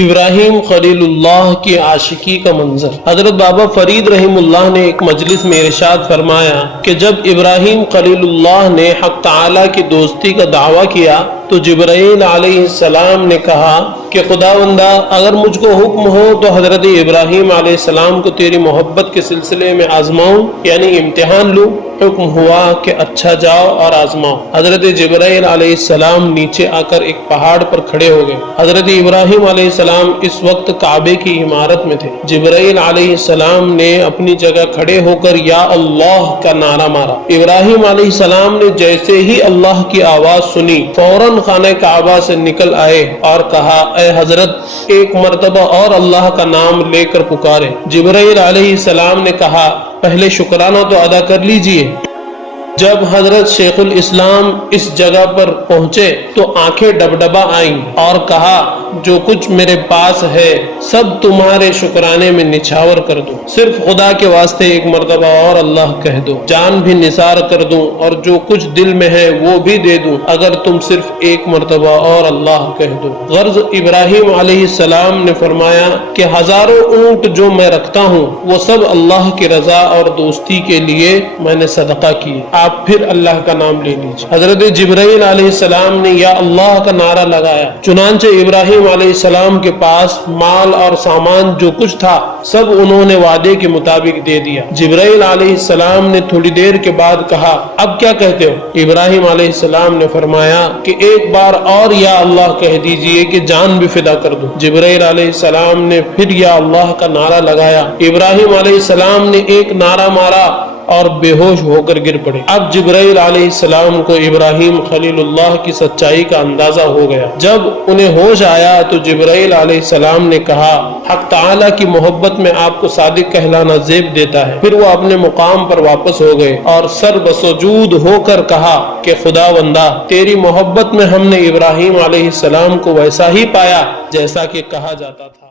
ابراہیم خلیل اللہ کی عاشقی کا منظر۔ حضرت بابا فرید رحم اللہ نے ایک مجلس میں ارشاد فرمایا کہ جب ابراہیم خلیل اللہ نے حق تعالی کی دوستی کا دعویٰ کیا تو جبرائیل علیہ السلام نے کہا کہ خداوندہ اگر مجھ کو حکم ہو تو حضرت ابراہیم علیہ السلام کو تیری محبت کے سلسلے میں آزماؤں، یعنی امتحان لوں۔ حکم ہوا کہ اچھا جاؤ اور آزماؤ۔ حضرت جبرائیل علیہ السلام نیچے آ کر ایک پہاڑ پر کھڑے ہو گئے۔ حضرت ابراہیم علیہ السلام اس وقت کعبے کی عمارت میں تھے۔ جبرائیل علیہ السلام نے اپنی جگہ کھڑے ہو کر یا اللہ کا نعرہ مارا۔ ابراہیم علیہ السلام نے جیسے ہی اللہ کی آواز سنی فوراً خانہ کعبہ سے نکل آئے اور کہا اے حضرت ایک مرتبہ اور اللہ کا نام لے کر پکارے۔ جبرائیل علیہ السلام نے کہا پہلے شکرانہ تو ادا کر لیجئے۔ جب حضرت شیخ الاسلام اس جگہ پر پہنچے تو آنکھیں ڈبڈبا آئیں اور کہا جو کچھ میرے پاس ہے سب تمہارے شکرانے میں نچھاور کر دوں، صرف خدا کے واسطے ایک مرتبہ اور اللہ کہہ دو، جان بھی نثار کر دوں اور جو کچھ دل میں ہے وہ بھی دے دوں اگر تم صرف ایک مرتبہ اور اللہ کہہ دو۔ غرض ابراہیم علیہ السلام نے فرمایا کہ ہزاروں اونٹ جو میں رکھتا ہوں وہ سب اللہ کی رضا اور دوستی کے لیے میں نے صدقہ کیے، آپ پھر اللہ کا نام لے لیجیے۔ حضرت جبرائیل علیہ السلام نے یا اللہ کا نعرہ لگایا، چنانچہ ابراہیم علیہ السلام کے پاس مال اور سامان جو کچھ تھا سب انہوں نے وعدے کے مطابق دے دیا۔ جبرائیل علیہ السلام نے تھوڑی دیر کے بعد کہا اب کیا کہتے ہو؟ ابراہیم علیہ السلام نے فرمایا کہ ایک بار اور یا اللہ کہہ دیجئے کہ جان بھی فدا کر دوں۔ جبرائیل علیہ السلام نے پھر یا اللہ کا نعرہ لگایا۔ ابراہیم علیہ السلام نے ایک نعرہ مارا اور بے ہوش ہو کر گر پڑے۔ اب جبرائیل علیہ السلام کو ابراہیم خلیل اللہ کی سچائی کا اندازہ ہو گیا۔ جب انہیں ہوش آیا تو جبرائیل علیہ السلام نے کہا حق تعالی کی محبت میں آپ کو صادق کہلانا زیب دیتا ہے۔ پھر وہ اپنے مقام پر واپس ہو گئے اور سر بسجود ہو کر کہا کہ خداوندہ تیری محبت میں ہم نے ابراہیم علیہ السلام کو ویسا ہی پایا جیسا کہ کہا جاتا تھا۔